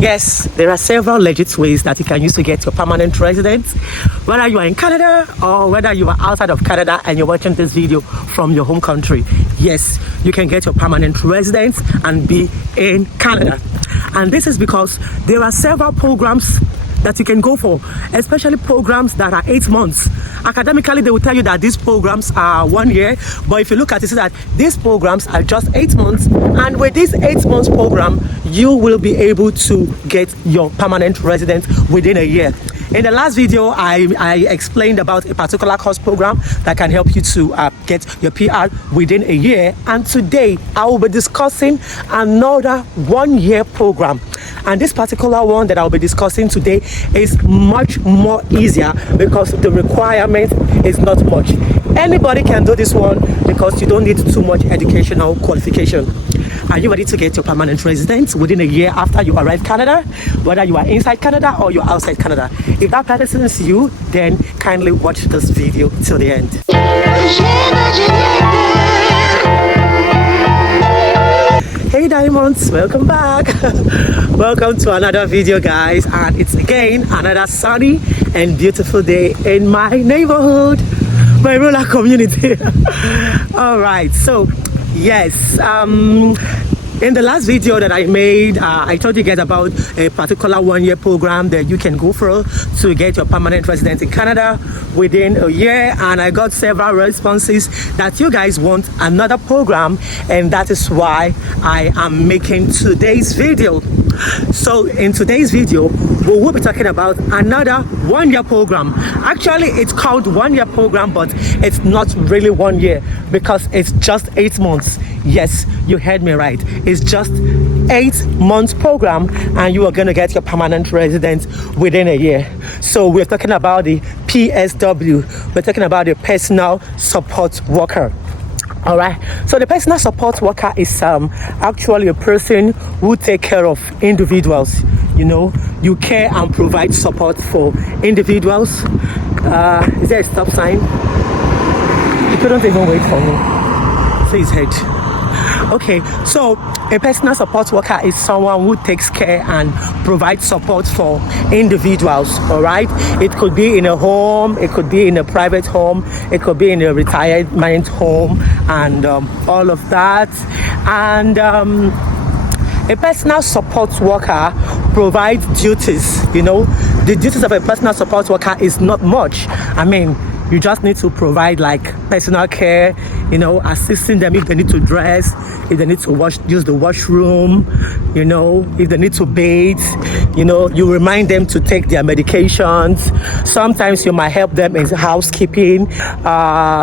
Yes, there are several legit ways that you can use to get your permanent residence, whether you are in Canada or whether you are outside of Canada and you're watching this video from your home country. Yes, you can get your permanent residence and be in Canada. And this is because there are several programs that you can go for, especially programs that are 8 months. Academically, they will tell you that these programs are 1 year, but if you look at it, see that these programs are just 8 months, and with this 8 months program, you will be able to get your permanent residence within a year. In the last video, I explained about a particular course program that can help you to get your PR within a year. And today, I will be discussing another 1 year program. And this particular one that I'll be discussing today is much more easier because the requirement is not much. Anybody can do this one because you don't need too much educational qualification. Are you ready to get your permanent residence within a year after you arrive Canada, whether you are inside Canada or you're outside Canada? If that passes you, then kindly watch this video till the end. Hey diamonds, welcome back. Welcome to another video, guys, and it's again another sunny and beautiful day in my neighborhood, my rural community. All right, so yes, in the last video that I made, I told you guys about a particular 1 year program that you can go for to get your permanent residence in Canada within a year, and I got several responses that you guys want another program, and that is why I am making today's video. So in today's video, we will be talking about another 1 year program. Actually, it's called 1 year program, but it's not really 1 year because it's just 8 months. Yes, you heard me right. It's just 8 months program, and you are going to get your permanent residence within a year. So we're talking about the PSW. We're talking about the personal support worker. All right, so the personal support worker is actually a person who take care of individuals. You know, you care and provide support for individuals. Is there a stop sign? You couldn't even wait for me. See his head. Okay, so a personal support worker is someone who takes care and provides support for individuals. All right, it could be in a home, it could be in a private home, it could be in a retirement home, and all of that. And a personal support worker provides duties. You know, the duties of a personal support worker is not much. I mean, you just need to provide like personal care, you know, assisting them if they need to dress, if they need to use the washroom, you know, if they need to bathe, you know, you remind them to take their medications. Sometimes you might help them in housekeeping.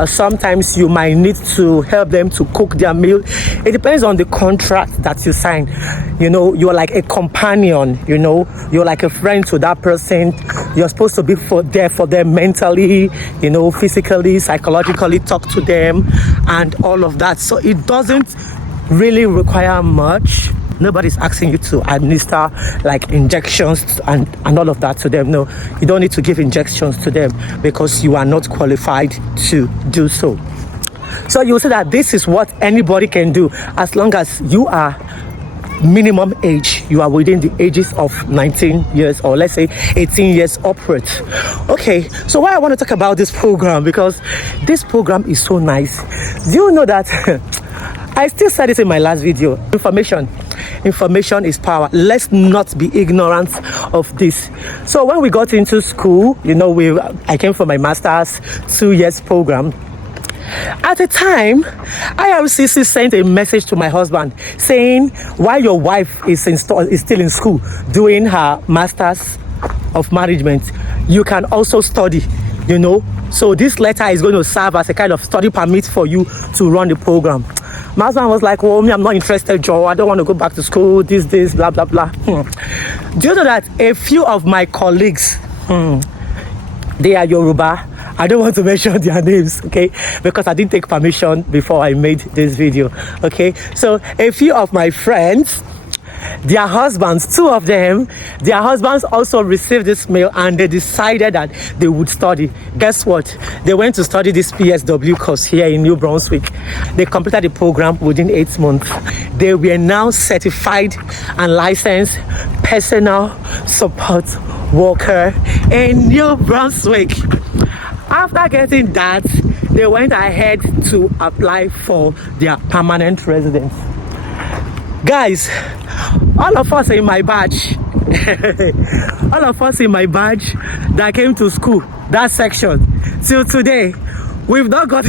Sometimes you might need to help them to cook their meal. It depends on the contract that you sign. You know, you're like a companion, you know, you're like a friend to that person. You're supposed to be there for them mentally, you know, physically, psychologically, talk to them and all of that. So it doesn't really require much. Nobody's asking you to administer like injections and all of that to them. No, you don't need to give injections to them because you are not qualified to do so. So you'll see that this is what anybody can do as long as you are minimum age, you are within the ages of 19 years or let's say 18 years upwards. Okay, so why I want to talk about this program, because this program is so nice. Do you know that I still said it in my last video, information is power. Let's not be ignorant of this. So when we got into school, you know, I came for my master's 2 years program. At the time, IRCC sent a message to my husband saying, while your wife is still in school doing her master's of management, you can also study, you know. So this letter is going to serve as a kind of study permit for you to run the program. My husband was like, well, I'm not interested, Joe. I don't want to go back to school, this, blah, blah, blah. Do you know that a few of my colleagues, they are Yoruba? I don't want to mention their names, okay, because I didn't take permission before I made this video, okay. So a few of my friends, their husbands, two of them, their husbands also received this mail and they decided that they would study. Guess what? They went to study this PSW course here in New Brunswick. They completed the program within 8 months. They were now certified and licensed personal support worker in New Brunswick. After getting that, they went ahead to apply for their permanent residence. Guys, all of us in my batch, all of us in my batch that came to school, that section, till today, we've not got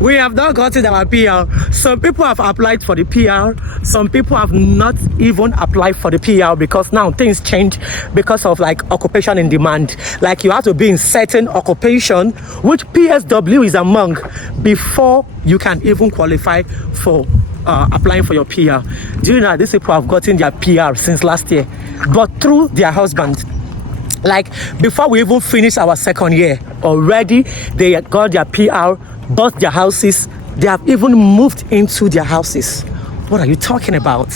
we have not gotten our PR. Some people have applied for the PR. Some people have not even applied for the PR because now things change because of like occupation in demand. Like you have to be in certain occupation, which PSW is among, before you can even qualify for applying for your PR. Do you know these people have gotten their PR since last year, but through their husband? Like before we even finish our second year, already they got their PR, bought their houses, they have even moved into their houses. What are you talking about?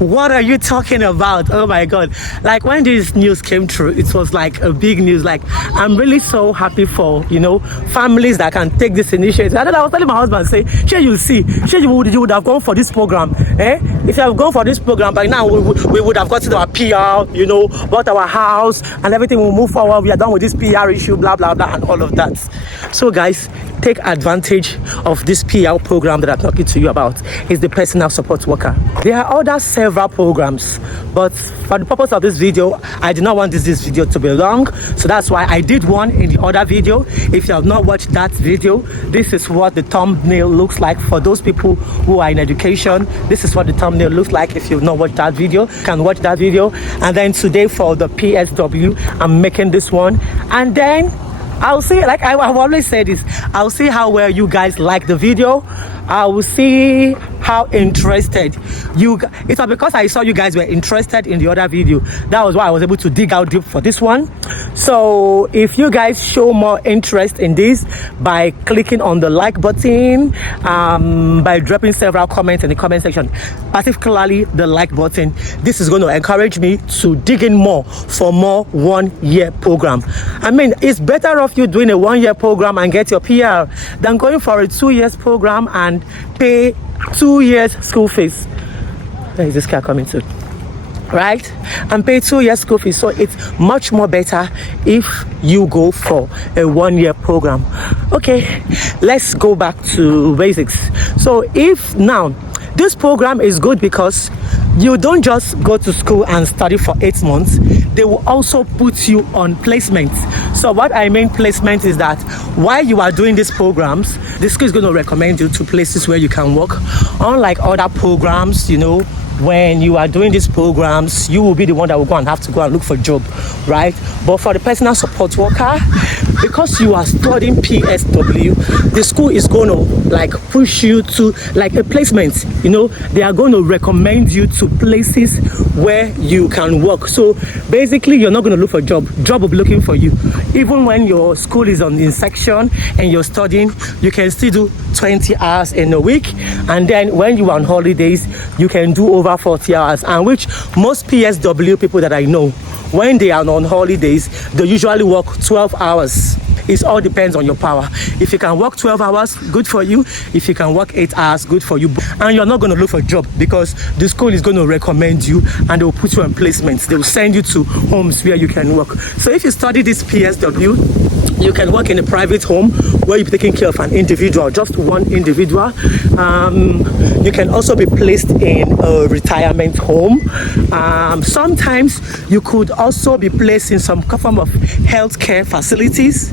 What are you talking about? Oh my God. Like when this news came through, it was like a big news. Like I'm really so happy for, you know, families that can take this initiative. And then I was telling my husband, say, sure, you see, sure, you would have gone for this program. If you have gone for this program, by now we would have gotten our PR, you know, bought our house and everything will move forward. We are done with this PR issue, blah, blah, blah, and all of that. So guys, take advantage of this PR program that I'm talking to you about. It's the personal support worker. There are other several programs, but for the purpose of this video, I did not want this video to be long, so that's why I did one in the other video. If you have not watched that video, this is what the thumbnail looks like. For those people who are in education, this is what the thumbnail looks like. If you've not watched that video, you can watch that video. And then today for the PSW, I'm making this one, and then I'll see, like I've always said this, I'll see how well you guys like the video. I will see how interested you. It was because I saw you guys were interested in the other video. That was why I was able to dig out deep for this one. So if you guys show more interest in this by clicking on the like button, by dropping several comments in the comment section, particularly the like button, this is going to encourage me to dig in more for more 1 year program. I mean, it's better off you doing a 1 year program and get your PR than going for a 2 years program and pay 2 years school fees. Where is this car coming to? Right? And pay 2 years school fees. So it's much more better if you go for a 1 year program. Okay, let's go back to basics. So if now this program is good because you don't just go to school and study for 8 months, they will also put you on placement. So what I mean placement is that while you are doing these programs, the school is going to recommend you to places where you can work. Unlike other programs, you know, when you are doing these programs, you will be the one that will go and have to go and look for a job, right? But for the personal support worker, because you are studying PSW, the school is going to like push you to like a placement. You know, they are going to recommend you to places where you can work. So basically, you're not going to look for a job will be looking for you. Even when your school is in section and you're studying, you can still do 20 hours in a week. And then when you are on holidays, you can do over 40 hours, and which most PSW people that I know, when they are on holidays, they usually work 12 hours. It all depends on your power. If you can work 12 hours, good for you. If you can work 8 hours, good for you. And you're not going to look for a job because the school is going to recommend you and they will put you on placements. They will send you to homes where you can work. So if you study this PSW, you can work in a private home where you're taking care of an individual, just one individual. You can also be placed in a retirement home. Sometimes you could also be placed in some form of healthcare facilities.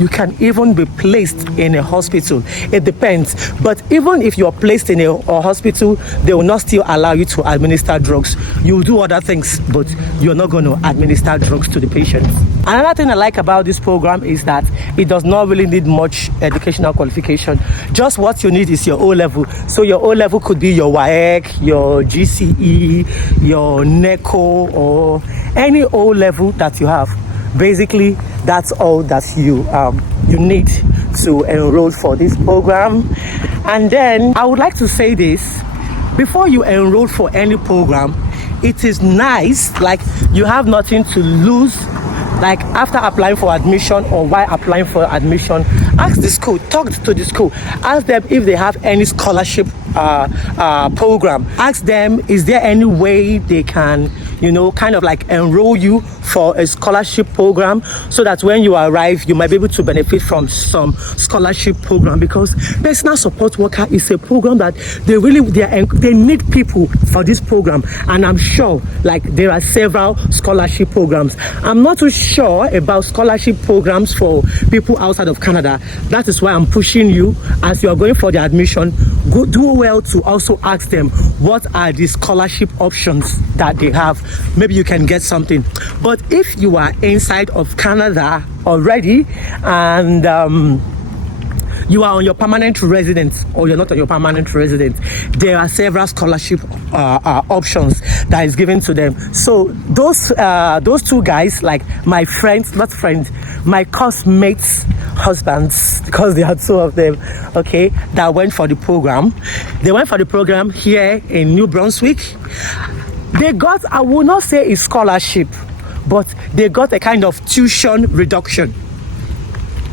You can even be placed in a hospital. It depends. But even if you're placed in a hospital, they will not still allow you to administer drugs. You will do other things, but you're not going to administer drugs to the patients. Another thing I like about this program is that it does not really need much educational qualification. Just what you need is your O-level. So your O-level could be your WAEC, your GCE, your NECO, or any O-level that you have. Basically, that's all that you need to enroll for this program. And then I would like to say this: before you enroll for any program, it is nice, like you have nothing to lose. Like after applying for admission or while applying for admission, ask the school, talk to the school, ask them if they have any scholarship program. Ask them, is there any way they can, you know, kind of like enroll you for a scholarship program, so that when you arrive, you might be able to benefit from some scholarship program. Because personal support worker is a program that they need people for this program, and I'm sure like there are several scholarship programs. I'm not too sure about scholarship programs for people outside of Canada. That is why I'm pushing you, as you are going for the admission, do well to also ask them what are the scholarship options that they have. Maybe you can get something. But if you are inside of Canada already, and you are on your permanent residence, or you're not on your permanent residence, there are several scholarship options that is given to them. So those two guys, like my friends, not friends, my classmates' husbands, because there are two of them, okay, that went for the program. They went for the program here in New Brunswick. They got, I will not say a scholarship, but they got a kind of tuition reduction.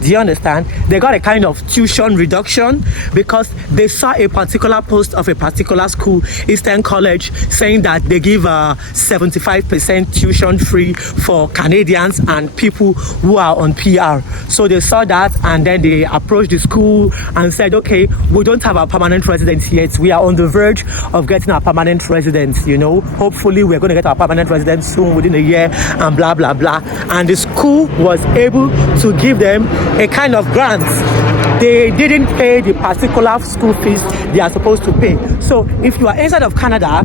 Do you understand? They got a kind of tuition reduction because they saw a particular post of a particular school, Eastern College, saying that they give 75% tuition free for Canadians and people who are on PR. So they saw that, and then they approached the school and said, okay, we don't have our permanent residence yet. We are on the verge of getting our permanent residence, you know. Hopefully we're going to get our permanent residence soon, within a year, and blah, blah, blah. And the school was able to give them a kind of grant. They didn't pay the particular school fees they are supposed to pay. So if you are inside of Canada,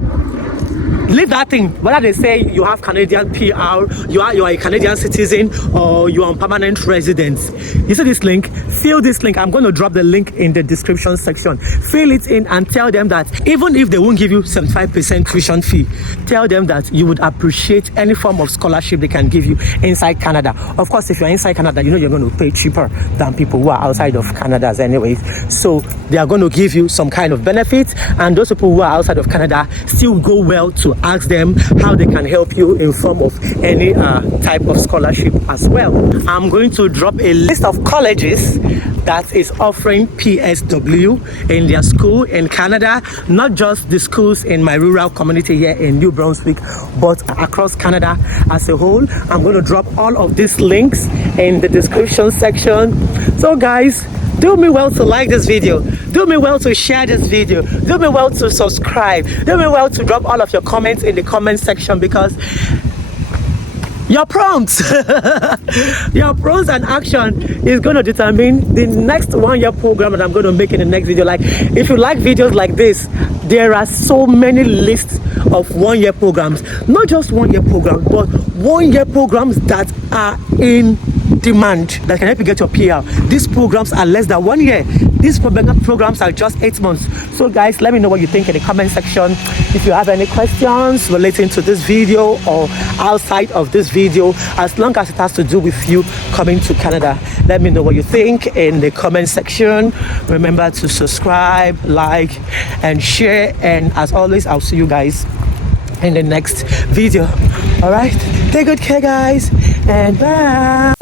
leave that thing. Whether they say you have Canadian PR, you are a Canadian citizen, or you are on permanent residence. You see this link? Fill this link. I'm going to drop the link in the description section. Fill it in and tell them that even if they won't give you 75% tuition fee, tell them that you would appreciate any form of scholarship they can give you inside Canada. Of course, if you're inside Canada, you know you're going to pay cheaper than people who are outside of Canada anyways. So they are going to give you some kind of benefit, and those people who are outside of Canada still go well to ask them how they can help you in form of any type of scholarship as well. I'm going to drop a list of colleges that is offering PSW in their school in Canada, not just the schools in my rural community here in New Brunswick, but across Canada as a whole. I'm going to drop all of these links in the description section. So guys, do me well to like this video, do me well to share this video, do me well to subscribe, do me well to drop all of your comments in the comment section, because your prompts your pros and action is going to determine the next 1 year program that I'm going to make in the next video. Like, if you like videos like this, there are so many lists of 1 year programs, not just 1 year programs, but 1 year programs that are in demand, that can help you get your PR. These programs are less than 1 year. These programs are just 8 months. So guys, let me know what you think in the comment section. If you have any questions relating to this video or outside of this video, as long as it has to do with you coming to Canada, let me know what you think in the comment section. Remember to subscribe, like, and share. And as always, I'll see you guys in the next video. All right, take good care guys, and bye.